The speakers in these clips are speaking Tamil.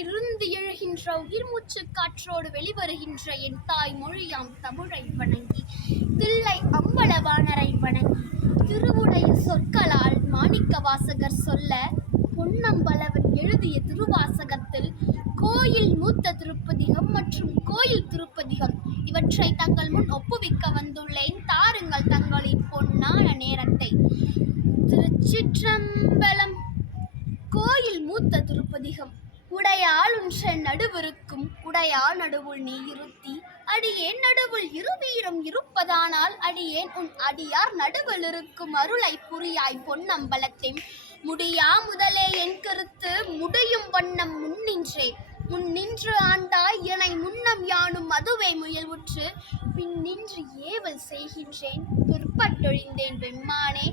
இருந்து எழுகின்ற உயிர்மூச்சு காற்றோடு வெளிவருகின்ற என் தாய் மொழியாம் தமிழை வணங்கி தில்லை அம்பலவாணரை வணங்கி திருவுடைய சொற்களால் மாணிக்க வாசகர் சொல்ல பொன்னம்பலவன் எழுதிய திருவாசகத்தில் கோயில் மூத்த திருப்பதிகம் மற்றும் கோயில் திருப்பதிகம் இவற்றை தங்கள் முன் ஒப்புவிக்க வந்துள்ளேன். தாருங்கள் தங்களின் பொன்னான நேரத்தை. திருச்சிற்றம்பலம் கோயில் மூத்த திருப்பதிகம். உடையாள் உன்ற நடுவிருக்கும். உடையாள் நடுவுள் நீ இருத்தி. அடியேன் நடுவுள் இருவீரம் இருப்பதானால் அடியேன் உன் அடியார் நடுவில் இருக்கும். அருளை புரியாய் பொன்னம்பலத்தெம். முடியா முதலே என் கருத்து. முடியும் வண்ணம் முன்னின்றே. முன் நின்று ஆண்டாய் எனை முன்னம் யானும் மதுவை முயல்வுற்று பின் நின்று ஏவல் செய்கின்றேன். பிற்பட்டொழிந்தேன் வெம்மானே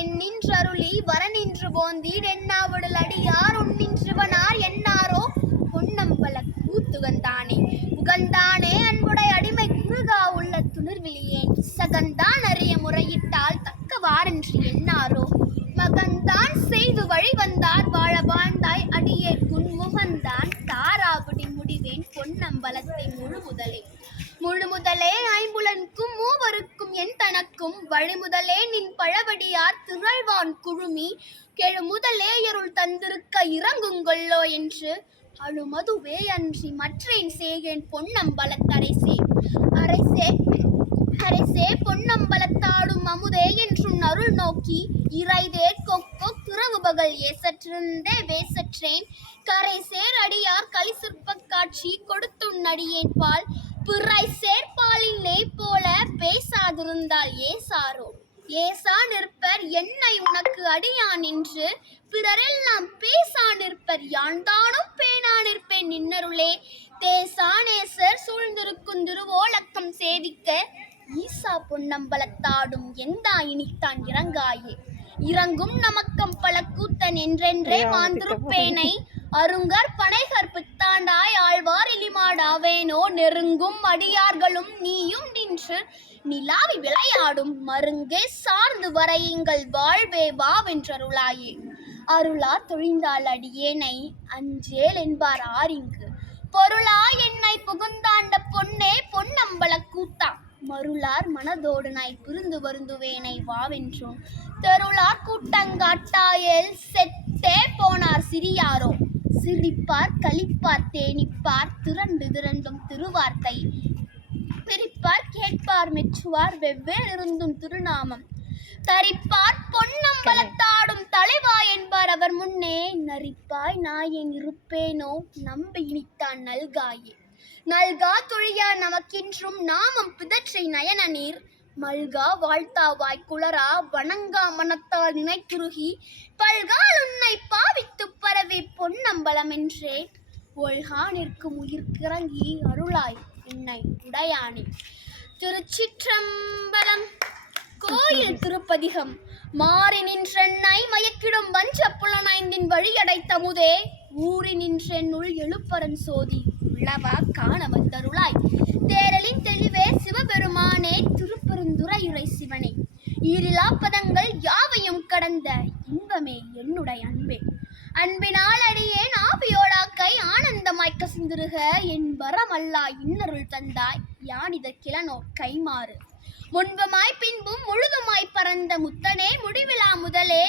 என் நின்றருளி வர நின்று போந்தீர் என்னாவிடல் அடியார் உன் நின்றுவனார் என்னாரோ? பொன்னம்பல கூத்துகந்தானே உகந்தானே அன்புடை அடிமை பொன்னம்பலத்தை முழு முதலே முழு முதலே ஐம்புலனுக்கும் மூவருக்கும் என் தனக்கும் வழிமுதலே நின் பழவடியார் திரள்வான் குழுமி. கெழு முதலே இருள் தந்திருக்க இறங்குங்கொள்ளோ என்று அழுமதுவே அன்றி மற்றேன் சேகேன் பொன்னம்பலத்தரைசே அரசே அரசே பொன்னம்பலத்தாடும் அமுதே என்றும் அருள் நோக்கி இறைதே கொக்கோ துறவு பகல் ஏசற்றிருந்தே வேசற்றேன். கரை சேர் அடியார் களி சிற்பக் காட்சி கொடுத்தும் நடியேன் பால் பிறை சேர்பாலின் நெய் போல பேசாதிருந்தால் ஏசாரோ? ஏசா நிற்பர் என்னை உனக்கு அடியான் என்று. பிறரெல்லாம் பேசா நிற்பர் யான்தானும் பேணா நிற்பேன் நின்னருளே. தேசானேசர் சூழ்ந்திருக்கும் திருவோலக்கம் சேவிக்க ஈசா பொன்னம்பலத்தாடும் எந்தா இனித்தான் இறங்காயே? இறங்கும் நமக்கம் பல கூத்தன் என்றென்றே மாந்திருப்பேனை. அருங்கர் பனைகர் பித்தாண்டாய் ஆழ்வார் இலிமாடாவேனோ நெருங்கும் அடியார்களும் நீயும் நின்று நிலாவி விளையாடும் மருங்கே சார்ந்து வரையுங்கள் வாழ்வே வாவென்றருளாயே. அருளா தொழிந்தாள் அடியேனை அஞ்சேல் என்பார் ஆரிங்கு. பொருளா என்னை புகுந்தாண்ட பொன்னே பொன்னம்பல மருளார் மனதோடு நாய் புரிந்து வருந்துவேனை வாவென்றோம். தெருளார் கூட்டங்காட்டாயல் செத்தே போனார் சிறியாரோ. சிரிப்பார் கழிப்பார் தேனிப்பார் திரண்டு திரண்டும் திருவார்த்தை. பிரிப்பார் கேட்பார் மெச்சுவார் வெவ்வேறு இருந்தும் திருநாமம். தரிப்பார் பொன்னம்பலத்தாடும் தலைவா என்பார் அவர் முன்னே. நரிப்பாய் நாயன் இருப்பேனோ நம்பி இனித்தான் நல்காயே. நல்கா தொழியா நமக்கின்றும் நாமம் பிதற்றை நயன நீர். மல்கா வாழ்த்தாவாய் குளரா வணங்கா மனத்தால் நினைத்துருகி பல்கால் உன்னை பாவித்து பரவி பொன்னம்பலம் ஒழ்கா ஒல்கா நிற்கும் உயிர்க்கிறங்கி அருளாய் என்னை உடையானே. திருச்சிற்றம்பலம் கோயில் திருப்பதிகம். மாறி நின்றென்னை மயக்கிடும் வஞ்ச புலனைந்தின் வழியடைத்தமுதே ஊறி நின்றென்னுள் எழுப்பரன் சோதி. உள்ளவா காண வந்தருளாய். தேரலின் தெளிவே சிவபெருமானே திருப்பெருந்துரையுரை சிவனே. ஈரிலா பதங்கள் யாவையும் கடந்த இன்பமே என்னுடைய அன்பே. அன்பினால் அடியேன் ஆவியோடாக்கை ஆனந்தமாய் கசிந்திருக. என் வரமல்லா இன்னருள் தந்தாய் யானித கிளனோ கைமாறு முன்புமாய் பின்பும் முழுதுமாய் பறந்த முத்தனே முடிவிலா முதலே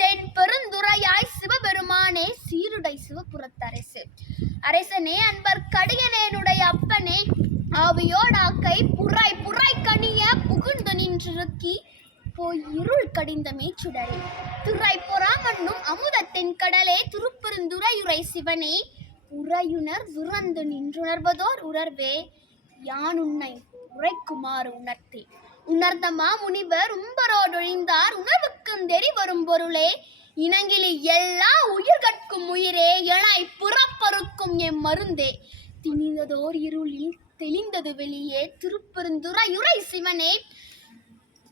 தென் பெருந்துரையாய் சிவபெருமானே சீருடை சிவபுரத்தரசு அரசனே அன்பர் கடியனேனுடைய அப்பனே ஆவியோடாக்கை புறாய் புறாய் கனிய புகுந்து நின்றிருக்கி போய் இருள் கடிந்த மேச்சுடரே. துறை பொறாமண்ணும் அமுதத்தின் கடலே திருப்பெருந்துரையுரை சிவனே உறையுணர் விரந்து நின்றுணர்வதோர் உணர்வே யான் உன்னை உரைக்குமாறு உணர்த்தே. உணர்ந்த மாமுனிவர் உம்பரோடொழிந்தார் உணர்வுக்கும் தெரி வரும் பொருளே இனங்கிலி எல்லா உயிர்கட்கும் உயிரே எனாய் புறப்பருக்கும் என் மருந்தே. திணிந்ததோர் இருளில் தெளிந்தது வெளியே திருப்பெருந்துரையுரை சிவனே.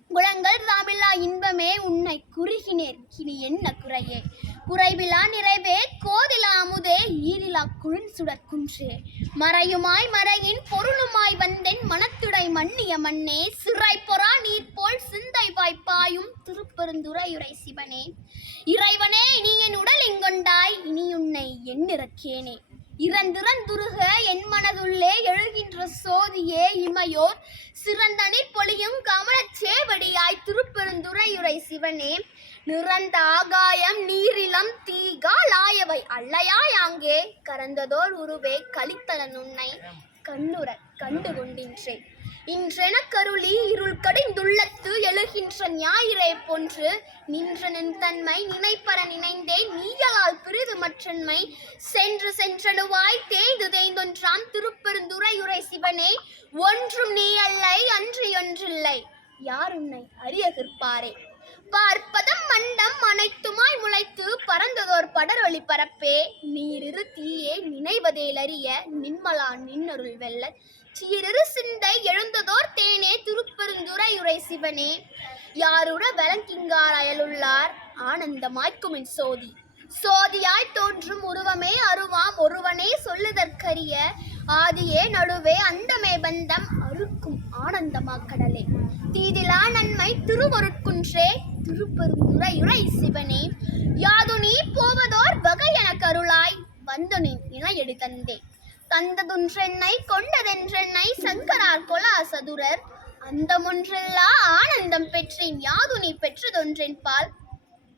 குளங்கள் தாமில்லா இன்பமே உன்னை குறுகினேர். இனி என்ன குறையே? குறைவிலா நிறைவே கோதிலா அமுதே ஈரிலா குழுன்சுடர் குன்றே மறையுமாய் மறையின் பொருளுமாய் வந்தென் மனத்துடை மன்னிய மண்ணே சிறை பொறா நீர் போல் சிந்தை வாய்ப்பாயும் திருப்பெருந்துரையுரை சிவனே. இறைவனே நீ என் உடல் இங்கொண்டாய் இனி உன்னை எண்ணிறக்கேனே இறந்திறந்துருக என் மனதுள்ளே எழுகின்ற சோதியே இமையோர். சிறந்தனிற் பொழியும் கமலச் சேவடியாய் திருப்பெருந்துறையுரை சிவனே. நிறந்த ஆகாயம் நீரிளம் தீகால் ஆயவை அல்லையாய் அங்கே. கரந்ததோர் உருவே கலித்தலன் உன்னை. கண்ணுற கண்டு கொண்டின்றேன் இன்றென கருளி இருள் கடிந்துள்ளத்து ஞாயிறே போன்று நின்ற நின் தன்மை நினைப்பற நினைந்தேன் நீயலால் பிரிது மற்றன்மை சென்று சென்றடுவாய் தேய்ந்து தேய்ந்தொன்றாம் திருப்பெருந்துரையுரை சிவனே ஒன்றும் நீ அல்லை அன்று ஒன்றில்லை யார் உன்னை அறிய பார்ப்பதம் மண்டம் அனைத்துமாய் முளைத்து பறந்ததோர் படரொளி பரப்பே. நீரிரு தீயே நினைவதேலறிய நின்மலா நின்னருள் வெல்ல சீரிரு சிந்தை எழுந்ததோர் தேனே திருப்பெருந்துரையுரை சிவனே. யாருட வலங்கிங்கார் அயலுள்ளார் ஆனந்தமாய்க்குமின் சோதி. சோதியாய் தோன்றும் உருவமே அருவாம் ஒருவனே சொல்லுதற்கரிய. ஆதியே நடுவே அந்தமே பந்தம் அறுக்கும் ஆனந்தமா கடலே தீதிலா நன்மை திருவருட்குன்றே. திருப்பெருந்துரையுரை சிவனே யாது நீ போவதோர் வகை என கருளாய். வந்தனின் இணையடி தந்தே. தந்ததொன்றென்னை கொண்டதென்றென்னை சங்கரார் கொலா சதுரர் அந்தமொன்றெல்லா ஆனந்தம் பெற்றேன். யாது நீ பெற்றதொன்றென் பால்.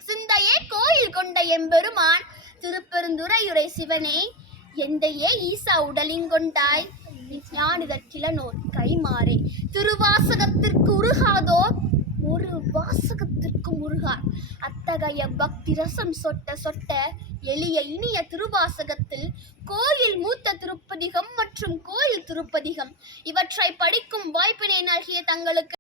சிந்தையே கோயில் கொண்ட எம்பெருமான். திருப்பெருந்துரையுரை சிவனே எந்தையே ஈசா உடலிங்கொண்டாய் ஞானிதற்கிலனோர் கைமாறே திருவாசகத்திற்கு உருகாதோர் ஒரு வாசகத்திற்கு முருகார் அத்தகைய பக்தி ரசம் சொட்ட சொட்ட எளிய இனிய திருவாசகத்தில் கோயில் மூத்த திருப்பதிகம் மற்றும் கோயில் திருப்பதிகம். இவற்றை படிக்கும் வாய்ப்பினை நல்கிய தங்களுக்கு